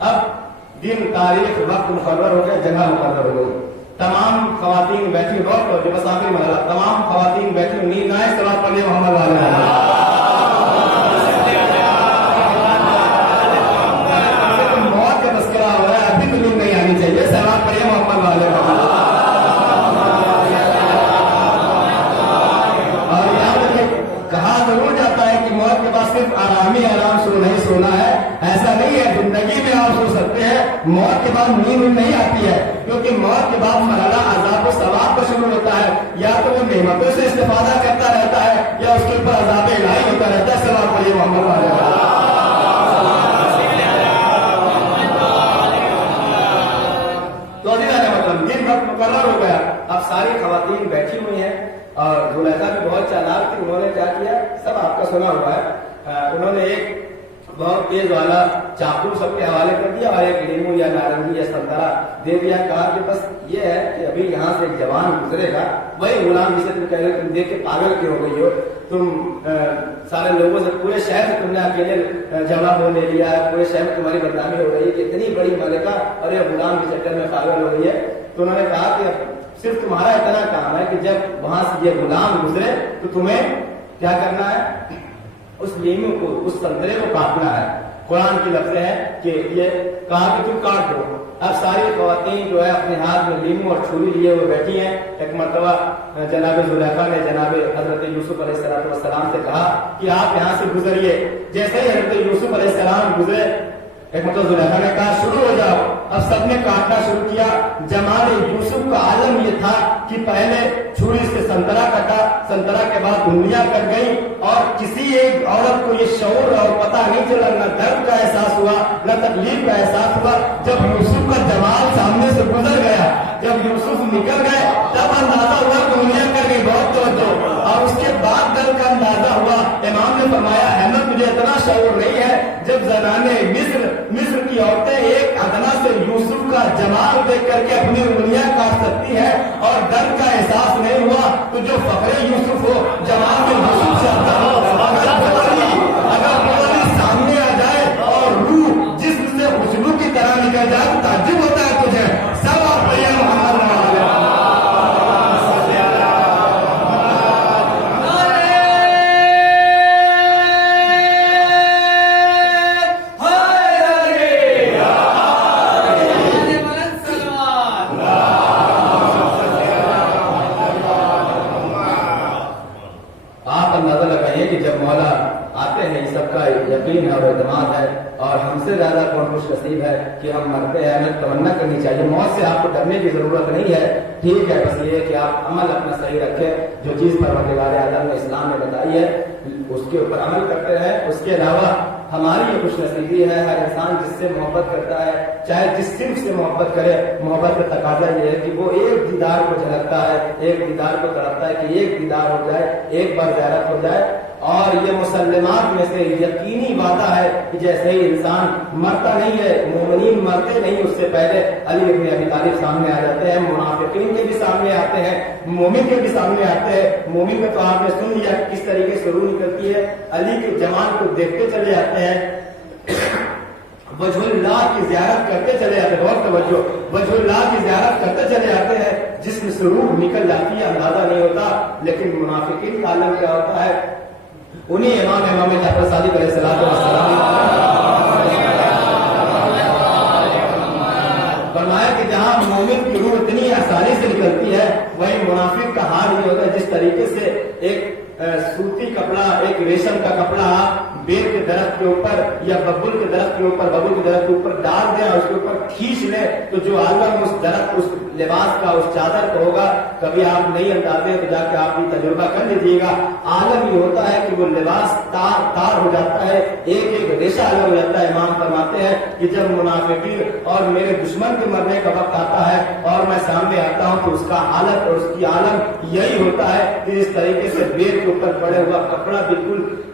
اب دن تاریخ وقت مقرر ہو گیا، جگہ مقرر ہو گئی، تمام خواتین بیٹھی، وقت جو بس آخری مرحلہ، تمام خواتین بیٹھی، نیند نہ آئے صلوات پڑھیے محمد والے موت کا تذکرہ ہو رہا ہے، ابھی تو نیند نہیں آنی چاہیے، صلوات پڑھیے محمد والے موت کے بعد صرف آرام ہی آرام سو نہیں سونا ہے، ایسا نہیں ہے، زندگی میں آپ سو سکتے ہیں، موت کے بعد نیند نہیں آتی ہے، کیونکہ موت کے بعد مرحلہ عذاب و ثواب کا شروع ہوتا ہے، یا تو وہ نعمتوں سے استفادہ کرتا رہتا ہے یا اس کے اوپر عذاب الہی ہوتا رہتا ہے۔ ثواب پڑھیے محمد والے تو مطلب دن وقت مقرر ہو گیا، اب ساری خواتین بیٹھی ہوئی ہیں اور زلیخا بھی بہت چالاک تھی، انہوں نے کیا کیا، سب آپ کا سنا ہوا ہے، انہوں نے ایک بہت تیز والا چاقو سب کے حوالے کر دیا اور ایک لیمو یا نارنگی یا سنترا دے دیا، کہا کہ بس یہ ہے کہ ابھی یہاں سے ایک جوان گزرے گا، وہی غلام جسے تم کہہ رہے تم دیکھ کے پاگل کیوں ہو گئی ہو، تم سارے لوگوں سے، پورے شہر سے تم نے اکیلے جواب ہو لے لیا ہے، پورے شہر میں تمہاری بدنامی ہو رہی ہے کہ اتنی بڑی ملکہ اور یہ غلام کے چکر میں پاگل ہو گئی ہے۔ تو انہوں نے کہا کہ صرف تمہارا اتنا کام ہے کہ جب وہاں سے یہ غلام گزرے تو تمہیں کیا کرنا ہے، اس لیمو کو، اس سنترے کو کاٹنا ہے۔ قرآن کی لفظ ہے کہ یہ کہا کہ تم کاٹ دو۔ اب ساری خواتین جو ہے اپنے ہاتھ میں لیمو اور چھری لیے ہوئے بیٹھی ہیں۔ ایک مرتبہ جناب زلیخا نے جناب حضرت یوسف علیہ السلام سے کہا کہ آپ یہاں سے گزریے۔ جیسے ہی حضرت یوسف علیہ السلام گزرے، ایک مرتبہ زلیخا نے کہا شروع ہو جاؤ۔ اب سب نے کاٹنا شروع کیا۔ جمال یوسف کا عالم یہ تھا کہ پہلے چھری سے سنترا کٹا، سنترا کے بعد انگلیاں کٹ گئی، اور کسی ایک عورت کو یہ شعور اور پتہ نہیں چلا، نہ درد کا احساس ہوا نہ تکلیف کا احساس ہوا۔ جب یوسف کا جمال سامنے سے گزر گیا، جب یوسف نکل گئے، تب اندازہ ہوا کہ انگلیاں کٹ گئی، بہت توجہ، اور اس کے بعد درد کا اندازہ ہوا۔ امام نے فرمایا احمد مجھے اتنا شعور نہیں ہے، جب زنانے مصر کی عورتیں ایک ادنا سے یوسف کا جمال دیکھ کر کے اپنی انگلیاں کاٹ سکتی ہے اور درد کا احساس نہیں ہوا، تو جو فخر یوسف ہو، جمال میں یوسف سے افضل ہو۔ اگر بولی سامنے آ جائے اور روح جسم سے خوشبو کی طرح نکل جائے تو تعجب ہوتا ہے تجھے۔ سب آپ بھیا محمد یقین ہے اور اعتماد ہے، اور ہم سے زیادہ کون خوش نصیب ہے کہ ہم مرتے ہیں۔ ہمیں تمنا کرنی چاہیے، موت سے آپ کو ڈرنے کی ضرورت نہیں ہے، ٹھیک ہے، بس یہ کہ آپ عمل اپنا صحیح رکھیں، جو چیز پروردگار عالم نے اسلام میں بتائی ہے اس کے اوپر عمل کرتے ہیں۔ اس کے علاوہ ہماری یہ خوش نصیبی ہے، ہر انسان جس سے محبت کرتا ہے، چاہے جس صنف سے محبت کرے، محبت کا تقاضا یہ ہے کہ وہ ایک دیدار کو جھلکتا ہے، ایک دیدار کو تڑپتا ہے کہ ایک دیدار ہو جائے، ایک بار زیارت ہو جائے۔ اور یہ مسلمات میں سے یقینی وعدہ ہے کہ جیسے ہی انسان مرتا نہیں ہے، مومنین مرتے نہیں، اس سے پہلے علی ابن ابی طالب سامنے آ جاتے ہیں، منافقین کے بھی سامنے آتے ہیں، مومن کے بھی سامنے آتے ہیں۔ مومن میں تو آپ نے سن لیا کہ کس طریقے سے روح نکلتی ہے، علی کے جمال کو دیکھتے چلے جاتے ہیں، وجہ اللہ کی زیارت کرتے چلے جاتے ہیں، بہت توجہ، وجہ اللہ کی زیارت کرتے چلے جاتے ہیں، جسم سے روح نکل جاتی ہے، اندازہ نہیں ہوتا۔ لیکن منافقین کا عالم کیا ہوتا ہے، انہیں امام جعفر صادق علیہ السلام فرمایا کہ جہاں مومن کی روح اتنی آسانی سے نکلتی ہے، وہی منافق کا حال یہ ہوتا ہے جس طریقے سے ایک سوتی کپڑا، ایک ریشم کا کپڑا بیل کے درخت کے اوپر یا ببول کے درخت کے اوپر، ببول کے درخت کے اوپر ڈال دیں اور اس کے اوپر کھینچ لیں، تو جو عالم اس درخت، اس لباس کا، اس چادر کا ہوگا، کبھی آپ نہیں اندازے تو جا کے آپ بھی تجربہ کر لیجیے گا۔ عالم یہ ہوتا ہے کہ وہ لباس تار تار ہو جاتا ہے، ایک ایک ریشہ الگ ہو جاتا ہے۔ امام فرماتے ہیں کہ جب منافقین اور میرے دشمن کے مرنے کا وقت آتا ہے اور میں سامنے آتا ہوں تو اس کا حالت اور اس کی عالم یہی ہوتا ہے کہ اس طریقے سے بیل کے اوپر پڑے ہوا کپڑا بالکل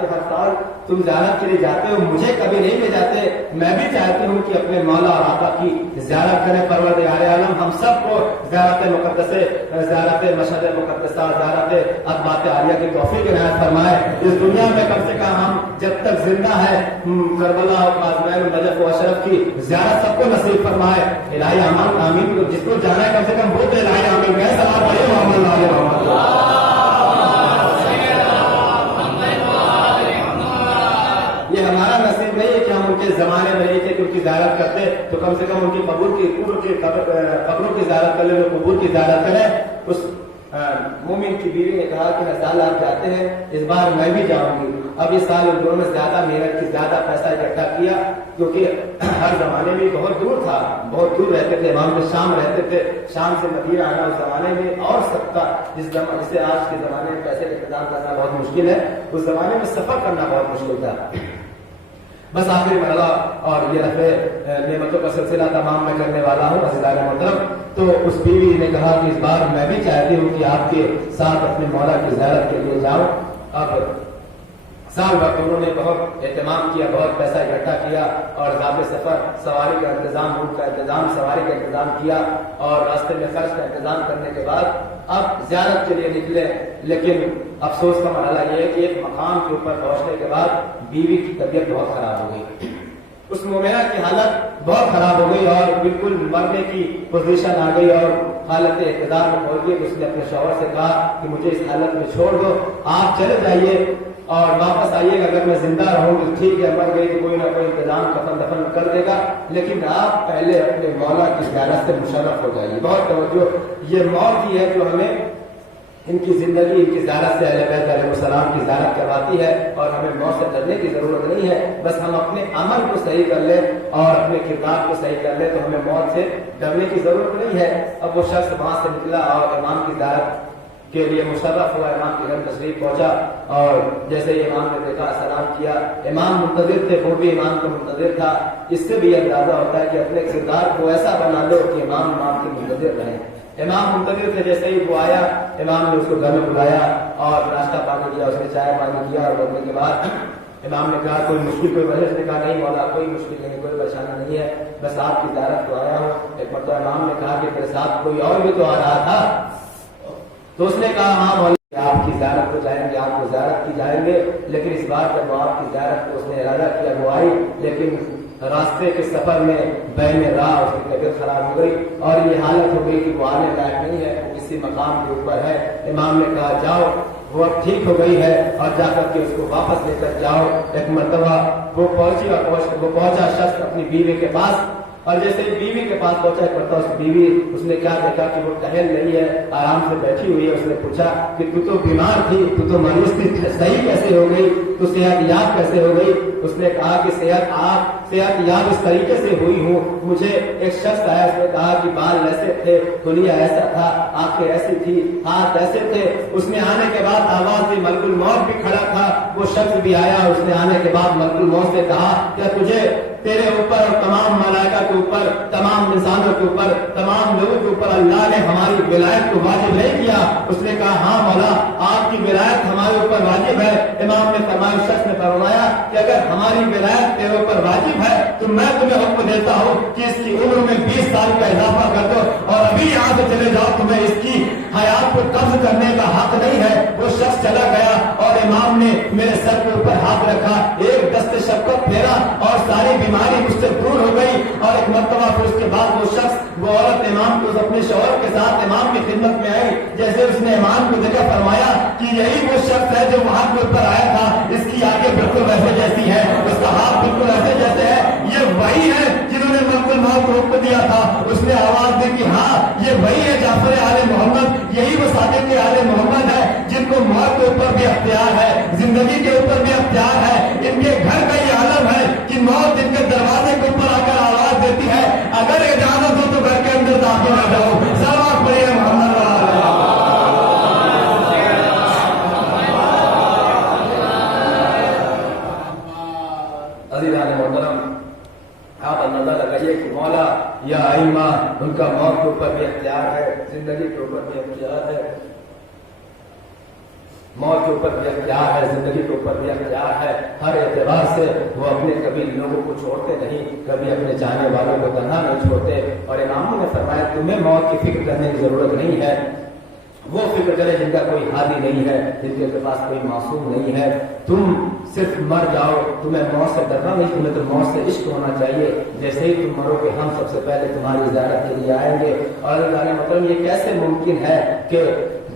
کہ ہر سال تم زیارت کے لیے جاتے ہو, مجھے کبھی نہیں لے جاتے, میں بھی چاہتی ہوں کہ اپنے مولا اور آقا کی زیارت کریں. پروردگار عالم ہم سب کو زیارت مقدسے, زیارت مشہد مقدسہ, زیارت اقبات عالیہ کی توفیق عنایت فرمائے. اس دنیا میں کم سے کم ہم جب تک زندہ ہے کربلا اور قاسمین نجف و اشرف کی زیارت سب کو نصیب فرمائے. الہی آمین آمین. جس کو جانا ہے کم سے کم وہ تو الہی آمین کہے. سلام علیہ محمد علیہ محمد. یہ ہمارا نصیب نہیں ہے کہ ہم ان کے زمانے میں نہیں تھے کہ ان کی زیارت کرتے, تو کم سے کم ان کی قبر کی زیارت کر لیں, قبور کی زیارت کریں. اس مومن کی بیوی نے کہا کہ ہر سال آپ جاتے ہیں, اس بار میں بھی جاؤں گی. اب اس سال ان دونوں نے زیادہ محنت کی, زیادہ پیسہ اکٹھا کیا, کیونکہ ہر زمانے میں بہت دور تھا, بہت دور رہتے تھے. امام کے شام رہتے تھے, شام سے مدینہ آنا اس زمانے میں اور سکتا, جسے آج کے زمانے میں پیسے کا انتظام کرنا بہت مشکل ہے, اس زمانے میں سفر کرنا بہت مشکل تھا. بس آخری مرحلہ اور یہ رفع نعمتوں کا سلسلہ تمام میں کرنے والا ہوں عزیزان محترم. تو اس بیوی نے کہا کہ اس بار میں بھی چاہتی ہوں کہ آپ کے ساتھ اپنے مولا کی زیارت کے لیے جاؤں. اب سال وقت انہوں نے بہت اہتمام کیا, بہت پیسہ اکٹھا کیا اور ذات سفر, سواری کا انتظام, روٹ کا انتظام, سواری کا انتظام کیا اور راستے میں خرچ کا انتظام کرنے کے بعد اب زیارت کے لیے نکلے. لیکن افسوس کا مرحلہ یہ ہے کہ ایک مقام کے اوپر پہنچنے کے بعد بیوی کی طبیعت بہت خراب ہو گئی. اس مومنہ کی حالت بہت خراب ہو گئی اور بالکل مرنے کی پوزیشن آ گئی اور حالت اقتدار میں پہنچ گئی. اس نے اپنے شوہر سے کہا کہ مجھے اس حالت میں چھوڑ دو, آپ چلے جائیے اور واپس آئیے گا. اگر میں زندہ رہوں تو ٹھیک ہے, مر گئی تو کوئی نہ کوئی انتظام کفن دفن کر دے گا, لیکن آپ پہلے اپنے مولا کی زیارت سے مشرف ہو جائیے. بہت توجہ, یہ موت ہی ہے جو ہمیں ان کی زندگی, ان کی زیارت سے اہل بیت علیہ السلام کی زیارت کرواتی ہے. اور ہمیں موت سے ڈرنے کی ضرورت نہیں ہے, بس ہم اپنے عمل کو صحیح کر لیں اور اپنے کردار کو صحیح کر لیں تو ہمیں موت سے ڈرنے کی ضرورت نہیں ہے. اب وہ شخص وہاں سے نکلا اور امام کی زیارت کے لیے مشرف ہوا, امام کے گھر تشریف پہنچا اور جیسے ہی امام نے دیکھا سلام کیا. امام منتظر تھے, وہ بھی امام کو منتظر تھا. اس سے بھی اندازہ ہوتا ہے کہ اپنے کردار کو ایسا بنا لو کہ امام کے منتظر رہیں. امام منتظر تھے, جیسے ہی وہ آیا امام نے اس کو گھر میں بلایا اور ناشتہ پانی کیا, اس نے چائے پانی کیا اور بولنے کے بعد امام نے کہا کوئی مشکل کوئی وجہ سے کہا نہیں مولا کوئی مشکل نہیں, کوئی پریشانی نہیں ہے, بس آپ کی زیارت کو آیا ہوں. ایک مرتبہ امام نے کہا کہ میرے ساتھ کوئی اور بھی تو آ رہا تھا, تو اس نے کہا ہاں مولا آپ کی زیارت کو جائیں گے, آپ کو زیارت کی جائیں گے. لیکن اس بار جب وہ آپ کی زیارت کو اس نے ارادہ کیا وہ آئی, لیکن راستے کے سفر میں بین راہ اس کی طبیعت خراب ہو گئی اور یہ حالت ہو گئی کہ وہ آنے لائق نہیں ہے, وہ کسی مقام کے اوپر ہے. امام نے کہا جاؤ, وہ اب ٹھیک ہو گئی ہے اور جا کر کے اس کو واپس لے کر جاؤ. ایک مرتبہ وہ پہنچی اور وہ پہنچا شخص اپنی بیوی کے پاس اور جیسے بیوی کے پاس پہنچا ایک مرتبہ اس بیوی اس نے کیا دیکھا کہ وہ ٹہل رہی ہے, آرام سے بیٹھی ہوئی ہے. اس نے پوچھا کہ تو بیمار تھی, تو مریض تھی, صحیح کیسے ہو گئی, تو صحت یاب کیسے ہو گئی. اس نے کہا کہ صحت یاب اس طریقے سے ہوئی ہوں, مجھے ایک شخص آیا, اس نے کہا کہ بال ایسے تھے, کھلیا ایسا تھا, آنکھیں ایسی تھی, ہاتھ ایسے تھے. اس نے آنے کے بعد آواز دی, ملک الموت بھی کھڑا تھا, وہ شخص بھی آیا. اس نے آنے کے بعد ملک الموت سے کہا کیا تجھے تیرے اوپر اور تمام ملائکہ کے اوپر, تمام انسانوں کے اوپر, تمام لوگوں کے اوپر اللہ نے ہماری ولایت کو واجب نہیں کیا؟ اس نے کہا ہاں مولا آپ کی ولایت ہمارے اوپر واجب ہے. امام نے فرمایا, شخص نے فرمایا کہ اگر ہماری ولایت تیرے اوپر واجب ہے تو میں تمہیں حکم دیتا ہوں کہ اس کی عمر میں 20 سال کا اضافہ کر دو اور ابھی یہاں سے چلے جاؤ, تمہیں اس کی حیات کو قبض کرنے کا حق نہیں ہے. وہ شخص چلا گیا اور امام نے میرے سر کے اوپر ہاتھ رکھا, ایک دست شفقت پھیرا اور ساری بیماری مجھ سے دور ہو گئی. اور ایک مرتبہ پھر اس کے بعد وہ شخص, وہ عورت امام کو اپنے شوہر کے ساتھ امام کی خدمت میں آئی. جیسے اس نے امام کو دیکھا فرمایا کہ یہی وہ شخص ہے جو وہاں کے اوپر آیا تھا, اس کی آنکھیں بالکل ویسے جیسی ہے, اس کا ہاتھ بالکل ایسے جیسے ہے, یہ وہی ہے جنہوں نے ملک الموت کو حکم دیا تھا. اس نے آواز دی کہ ہاں یہ وہی ہے جعفر آل محمد, یہی وہ صادق آل محمد ہے جن کو موت کے اوپر بھی اختیار ہے, زندگی کے اوپر بھی اختیار ہے. ان کے گھر کا یہ عالم ہے کہ موت ان کے دروازے کے اوپر آ کر آواز دیتی ہے اگر اجازت ہو تو گھر کے اندر داخل نہ جاؤ. سلام پڑھیے محمد عزیزان محترم. آپ اندازہ لگائیے کہ مولا یا ائمہ ان کا موت کے اوپر بھی اختیار ہے, زندگی کے اوپر بھی اختیار ہے. موت کے اوپر بھی اختیار ہے، زندگی کے اوپر بھی اختیار ہے. ہر اعتبار سے وہ اپنے کبھی لوگوں کو چھوڑتے نہیں، کبھی اپنے چاہنے والوں کو تنہا نہیں چھوڑتے. اور اماموں نے فرمایا تمہیں موت کی فکر کرنے کی ضرورت نہیں ہے، وہ فکر کرے جن کا کوئی ہادی نہیں ہے، جن کے پاس کوئی معصوم نہیں ہے. تم صرف مر جاؤ، تمہیں موت سے ڈرنا نہیں، تمہیں تو موت سے عشق ہونا چاہیے. جیسے ہی تم مرو گے ہم سب سے پہلے تمہاری زیارت کے لیے آئیں گے. اور اللہ مطلب یہ کیسے ممکن ہے کہ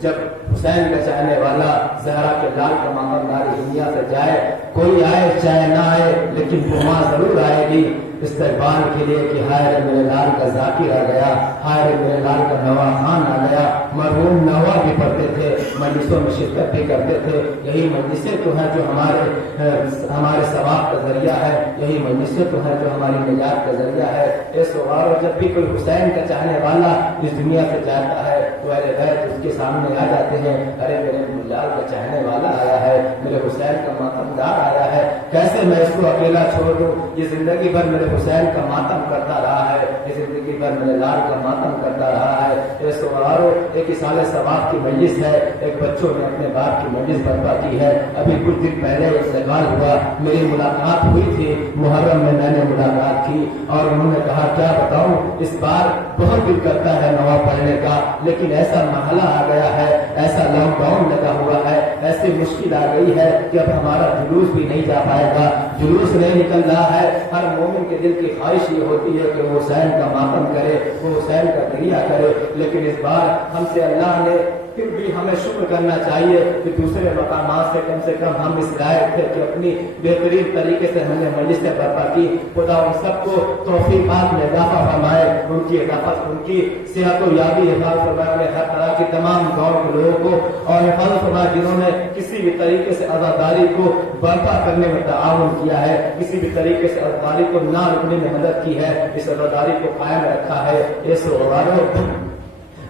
جب حسین کا چاہنے والا زہرا کے لال کا مامدار دنیا سے جائے، کوئی آئے چاہے نہ آئے لیکن وہ ماں ضرور آئے گی استقبال کے لیے کہ ہائے میرے لال کا ذاکر آ گیا، ہائے میرے لال کا نوا خان آ گیا. مرحوم نوا بھی پڑھتے تھے، مجلسوں میں شرکت بھی کرتے تھے. یہی مجلسیں تو ہیں جو ہمارے ثواب کا ذریعہ ہے، یہی مجلسیں تو ہیں جو ہماری نجات کا ذریعہ ہے. اس وقت جب بھی کوئی حسین کا چاہنے والا اس دنیا سے جاتا ہے تو اہل بیت اس کے سامنے آ جاتے ہیں، ارے میرے لال کا چاہنے والا آیا ہے، میرے حسین کا ماتمدار آیا ہے، کیسے میں اس کو اکیلا چھوڑ دوں؟ یہ زندگی بھر میرے حسین کا ماتم کرتا رہا ہے، یہ زندگی بھر میرے لال کا ماتم کرتا رہا ہے. اس وقت ایک سال ثواب کی مجلس ہے، ایک بچوں نے اپنے باپ کی مجلس برپا کی ہے. ابھی کچھ دن پہلے استقبال ہوا، میری ملاقات ہوئی تھی محرم میں، میں نے ملاقات کی اور انہوں نے کہا کیا بتاؤں اس بار بہت دل کرتا ہے نوا پڑھنے کا، لیکن ایسا مرحلہ آ گیا ہے، ایسا لاک ڈاؤن لگا ہوا ہے، ایسی مشکل آ گئی ہے کہ اب ہمارا جلوس بھی نہیں جا پائے گا، جلوس نہیں نکل رہا ہے. ہر مومن کے دل کی خواہش یہ ہوتی ہے کہ وہ حسین کا ماتم کرے، وہ حسین کا دریا کرے، لیکن اس بار ہم سے اللہ نے پھر بھی ہمیں شکر کرنا چاہیے کہ دوسرے مقامات سے کم ہم اس لائق تھے کہ اپنی بہترین طریقے سے ہم نے مجلس سے برپا کی. خدا ان سب کو توفیقات میں اضافہ فرمائے، ان کی اضافت، ان کی صحت و یابی حفاظت فرمائے، ہر طرح کی تمام گاؤں کے لوگوں کو اور حفاظت فرمائے جنہوں نے کسی بھی طریقے سے آزاداری کو برپا کرنے میں تعاون کیا ہے، کسی بھی طریقے سے آزاداری کو نہ رکنے میں مدد کی ہے، اس آزاداری کو قائم رکھا ہے. اس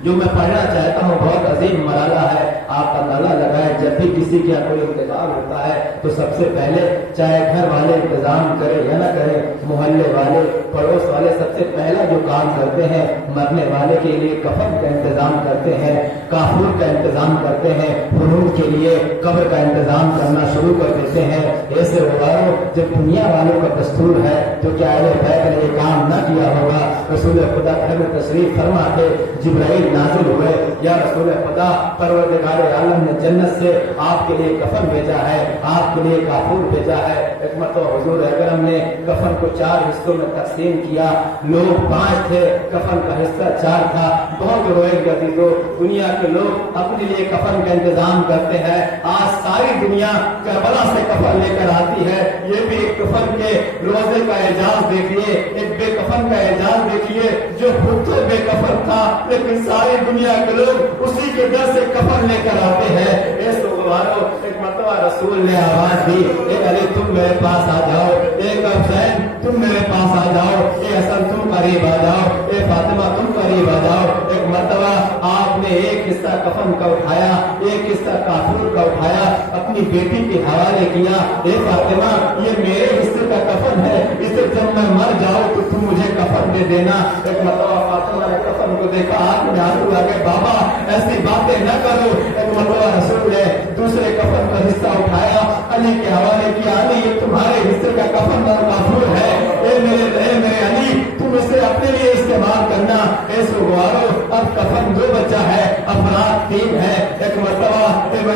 جو میں پڑھنا چاہتا ہوں بہت عظیم مرحلہ ہے. آپ اندازہ لگائیں جب بھی کسی کا کوئی انتظام ہوتا ہے تو سب سے پہلے چاہے گھر والے انتظام کرے یا نہ کرے، محلے والے پڑوس والے سب سے پہلا جو کام کرتے ہیں مرنے والے کے لیے کفن کا انتظام کرتے ہیں، کافور کا انتظام کرتے ہیں، فنون کے لیے قبر کا انتظام کرنا شروع کر دیتے ہیں. ایسے وغیرہ جب دنیا والوں کا دستور ہے تو کیا اہل بیت نے یہ کام نہ کیا ہوگا؟ رسول خدا گھر میں تشریف فرما کے جبرائیل نازل ہوئے، یا رسول خدا پروردگار عالم نے جنت سے آپ کے لیے کفن بھیجا ہے، آپ کے لیے کافور بھیجا ہے. ایک مرتبہ حضور اکرم نے کفن کو 4 حصوں میں تقسیم کیا، لوگ 5 تھے، کفن کا حصہ 4 تھا. بہت روئے عزیزو، دنیا کے لوگ اپنے لیے کفن کا انتظام کرتے ہیں. آج ساری دنیا کربلا سے کفن لے کر آتی ہے. یہ بھی ایک کفن کے روزے کا اعجاز دیکھیے، ایک بے کفن کا اعجاز دیکھیے جو خود تو بے کفن تھا لیکن ساری دنیا کے لوگ اسی کے در سے کفن لے کر آتے ہیں. ایک مرتبہ رسول نے آواز دی، ایک علی تم میرے پاس آ جاؤ، ایک حسین تم میرے پاس آ جاؤ، اے حسن تم قریب آ جاؤ، اے فاطمہ تم قریب آ جاؤ. ایک مرتبہ آپ نے ایک حصہ کفن کا اٹھایا، ایک حصہ کافور کا اٹھایا، اپنی بیٹی کے حوالے کیا، اے فاطمہ یہ میرے حصے کا کفن ہے، اسے جب میں مر جاؤں تو تم مجھے کفن دے دینا. ایک مرتبہ فاطمہ نے کفن کو دیکھا، آنکھ میں آنسو آ گئے، بابا ایسی باتیں نہ کرو. ایک مرتبہ رسول نے دوسرے کفن کا حصہ اٹھایا، علی کے حوالے کیا، علی یہ تمہارے حصے کا کفن اور کافور ہے، اے میرے علی تم اسے اپنے لیے استعمال کرنا. ایسے گوارو اب کفن 2 بچہ ہے، افراد 3 ہے. ایک مرتبہ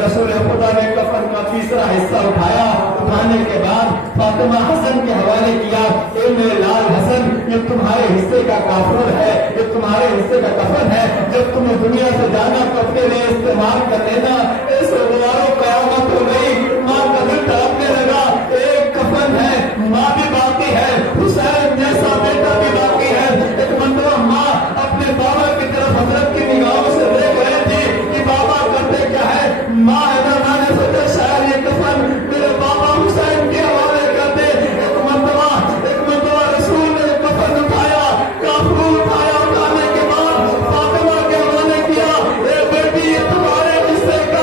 رسول خدا نے کفن کا تیسرا حصہ اٹھایا، اٹھانے کے بعد فاطمہ حسن کے حوالے کیا، اے میرے لال حسن یہ تمہارے حصے کا کافور ہے، یہ تمہارے حصے کا کفن ہے، جب تمہیں دنیا سے جانا تو اپنے لیے استعمال کر لینا. ایسے گوارو قیامت ہو گئی، ماں کا دل تڑپنے لگا، ایک کفن ہے، ماں بھی باقی ہے، حسین جیسا بیٹا بھی باقی ہے. ایک مرتبہ ماں اپنے بابا کی طرف حضرت کی نگاہوں سے دیکھ رہی تھی کہ بابا کرتے کیا ہے. ماں میں نے سوچا شاید یہ کفن میرے بابا حسین کے حوالے کر دے. ایک مرتبہ رسول نے کفن اٹھایا، کافور اٹھایا، اٹھانے کے بعد فاطمہ کے حوالے کیا، اے بیٹی یہ تمہارے حصے کا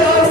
4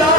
4